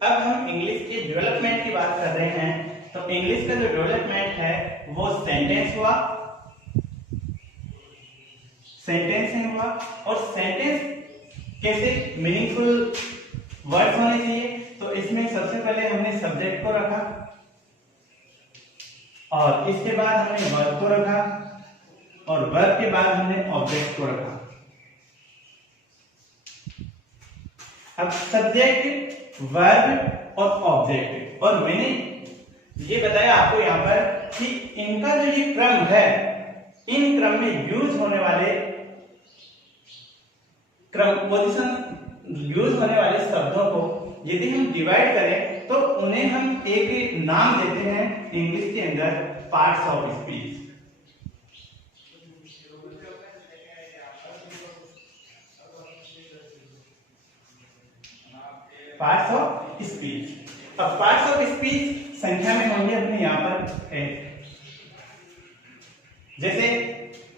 अब हम इंग्लिश के डेवलपमेंट की बात कर रहे हैं। तो इंग्लिश का जो डेवलपमेंट है वो सेंटेंस हुआ, सेंटेंसिंग हुआ, और सेंटेंस कैसे मीनिंगफुल वर्ड्स होने चाहिए। तो इसमें सबसे पहले हमने सब्जेक्ट को रखा, और इसके बाद हमने वर्ब को रखा, और वर्ब के बाद हमने ऑब्जेक्ट को रखा। अब सब्जेक्ट, वर्ब और ऑब्जेक्ट, और मैंने ये बताया आपको यहाँ पर कि इनका जो ये क्रम है, इन क्रम में यूज होने वाले क्रम पोजीशन यूज होने वाले शब्दों को यदि हम डिवाइड करें तो उन्हें हम एक नाम देते हैं इंग्लिश के अंदर, parts of speech. Parts of speech. अब पार्ट्स ऑफ स्पीच संख्या में होंगे अपने यहाँ पर है। जैसे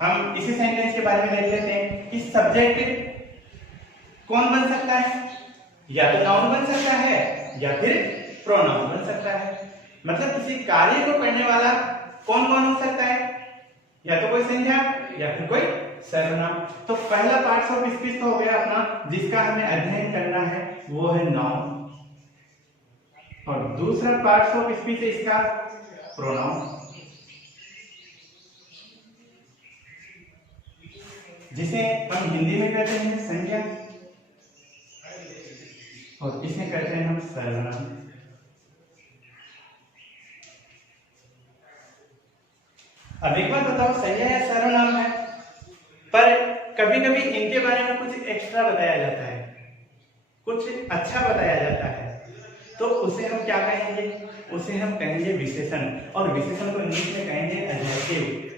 हम इसी सेंटेंस के बारे में देख लेते हैं कि सब्जेक्ट कौन बन सकता है, या तो नाउन बन सकता है या फिर प्रोनाउन बन सकता है। मतलब किसी कार्य को करने वाला कौन कौन हो सकता है, या तो कोई संज्ञा या फिर कोई सर्वनाम। तो पहला पार्ट्स ऑफ स्पीच तो हो गया अपना, जिसका हमें अध्ययन करना है, वो है नाउन, और दूसरा पार्ट्स ऑफ स्पीच है इसका प्रोनाउन, जिसे हम हिंदी में कहते हैं संज्ञा, और इसमें कहते हैं हम सर्वनाम। अब एक बात बताओ, संज्ञा या सर्वनाम है, पर कभी कभी इनके बारे में कुछ एक्स्ट्रा बताया जाता है, कुछ अच्छा बताया जाता है, तो उसे हम क्या कहेंगे, उसे हम कहेंगे विशेषण, और विशेषण को इंग्लिश में कहेंगे एडजेक्टिव।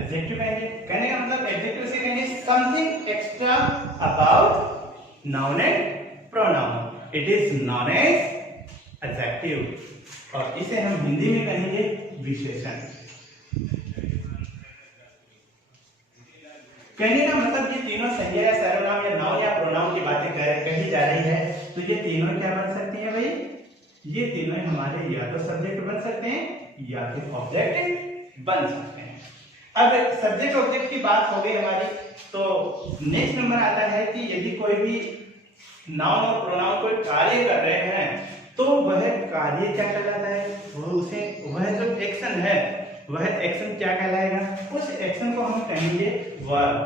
एडजेक्टिव कहने का मतलब एडजेक्टिव से कहेंगे something extra about noun and pronoun, it is known as adjective, और इसे हम हिंदी में कहेंगे विशेषण। कहने का मतलब ये तीनों संज्ञा या सर्वनाम या नाउन या प्रोनाउन की बातें कही जा रही है, तो ये तीनों क्या बन सकती हैं भाई, ये तीनों हमारे या तो सब्जेक्ट बन सकते हैं या फिर ऑब्जेक्ट बन सकते हैं। अब सब्जेक्ट ऑब्जेक्ट की बात हो गई हमारी, तो नेक्स्ट नंबर आता है कि यदि कोई भी नाउन और प्रोनाउन कोई कार्य कर रहे हैं तो वह कार्य क्या कहलाता है, वह जो एक्शन है वह एक्शन क्या कहलाएगा, उस एक्शन को हम कहेंगे वर्ब,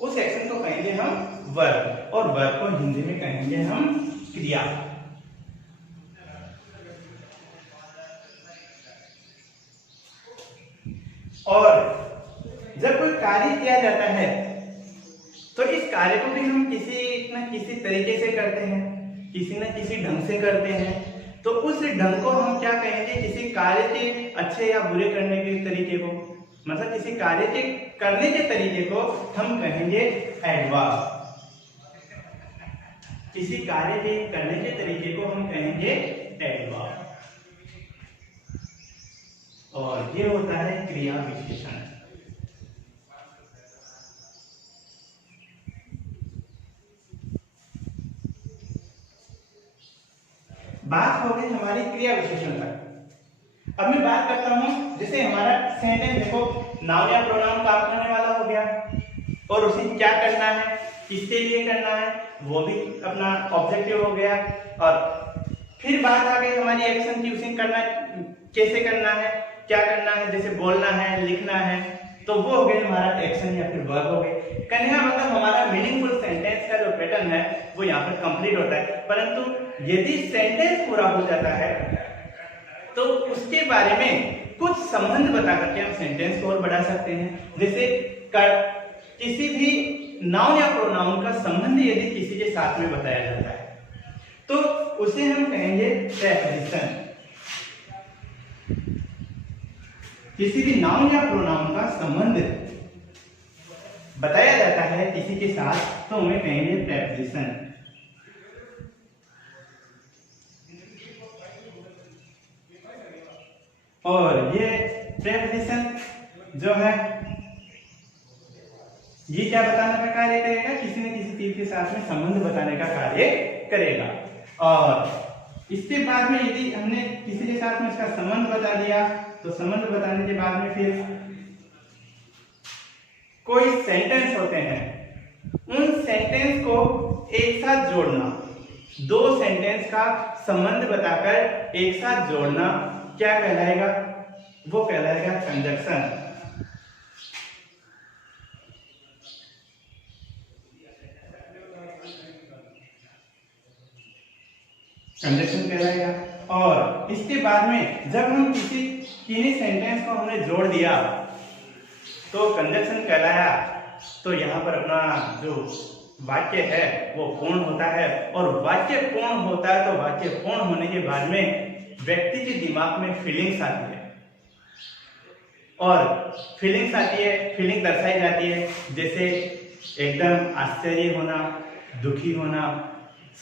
उस एक्शन को कहेंगे हम वर्ब, और वर्ब को हिंदी में कहेंगे हम क्रिया। और जब कोई कार्य किया जाता है तो इस कार्य को भी हम किसी न किसी तरीके से करते हैं, किसी न किसी ढंग से करते हैं, तो उस ढंग को हम क्या कहेंगे, किसी कार्य के अच्छे या बुरे करने के तरीके को, मतलब किसी कार्य के करने के तरीके को हम कहेंगे एडवर्ब, किसी कार्य के करने के तरीके को हम कहेंगे एडवर्ब, और ये होता है क्रिया विशेषण। बात हो गई हमारी क्रिया विशेषण तक। अब मैं बात करता हूं, जैसे हमारा सेंटेंस देखो, नाउन या प्रोनाउन काम करने वाला हो गया, और उसे क्या करना है, किसके लिए करना है, वो भी अपना ऑब्जेक्टिव हो गया, और फिर बात आ गई हमारी एक्शन की, उसे करना कैसे करना है, क्या करना है, जैसे बोलना है, लिखना है, तो वो हो गया हमारा एक्शन या फिर वर्ब हो गए। कहने का मतलब हमारा मीनिंगफुल सेंटेंस का जो पैटर्न है वो यहाँ पर कंप्लीट होता है। परंतु यदि सेंटेंस पूरा हो जाता है तो उसके बारे में कुछ संबंध बता करके हम सेंटेंस को और बढ़ा सकते हैं। जैसे किसी भी नाउन या प्रोनाउन का संबंध यदि किसी के साथ में बताया जाता है तो उसे हम कहेंगे प्रेपोजिशन। किसी भी नाउन या प्रोनाउन का संबंध बताया जाता है किसी के साथ तो उन्हें कहेंगे प्रेपोजिशन। और ये प्रेपोजिशन जो है ये क्या बताने का कार्य करेगा, किसी न किसी चीज के साथ में संबंध बताने का कार्य करेगा। और इसके बाद में यदि हमने किसी के साथ में इसका संबंध बता दिया तो संबंध बताने के बाद में फिर कोई सेंटेंस होते हैं, उन सेंटेंस को एक साथ जोड़ना, दो सेंटेंस का संबंध बताकर एक साथ जोड़ना क्या कहलाएगा, वो कहलाएगा कंजक्शन। कंजक्शन कहलाएगा। और इसके बाद में जब हम किसी सेंटेंस को हमने जोड़ दिया तो कंजक्शन कहलाया, तो यहाँ पर अपना जो वाक्य है वो पूर्ण होता है। और वाक्य पूर्ण होता है तो वाक्य पूर्ण होने के बाद में व्यक्ति के दिमाग में फीलिंग्स आती है, और फीलिंग्स आती है, फीलिंग दर्शाई जाती है, जैसे एकदम आश्चर्य होना, दुखी होना,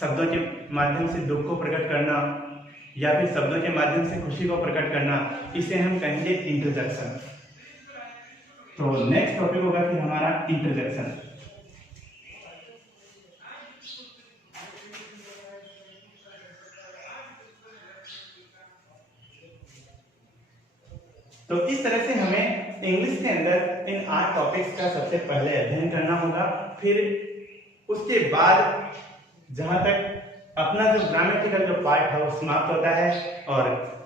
शब्दों के माध्यम से दुख को प्रकट करना, या फिर शब्दों के माध्यम से खुशी को प्रकट करना, इसे हम कहेंगे इंटरजेक्शन। तो नेक्स्ट टॉपिक होगा फिर हमारा इंटरजेक्शन। तो इस तरह से हमें इंग्लिश के अंदर इन 8 टॉपिक्स का सबसे पहले अध्ययन करना होगा। फिर उसके बाद जहां तक अपना जो ग्रामेटिकल जो पार्ट है वो समाप्त होता है, और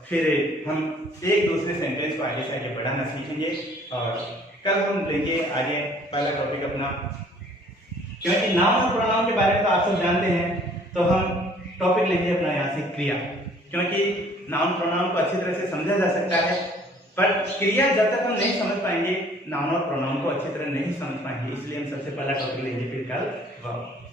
फिर हम एक दूसरे सेंटेंस को आगे से आगे बढ़ाना सीखेंगे। और कल हम लेंगे आगे पहला टॉपिक अपना, क्योंकि नाउन और प्रोनाउन के बारे में तो आप सब जानते हैं, तो हम टॉपिक लेंगे अपना यहाँ से क्रिया, क्योंकि नाउन प्रोनाउन को अच्छी तरह से समझा जा सकता है, पर क्रिया जब तक हम नहीं समझ पाएंगे, नाउन और प्रोनाउन को अच्छी तरह नहीं समझ पाएंगे, इसलिए हम सबसे पहला टॉपिक लेंगे फिर कल वर्ब।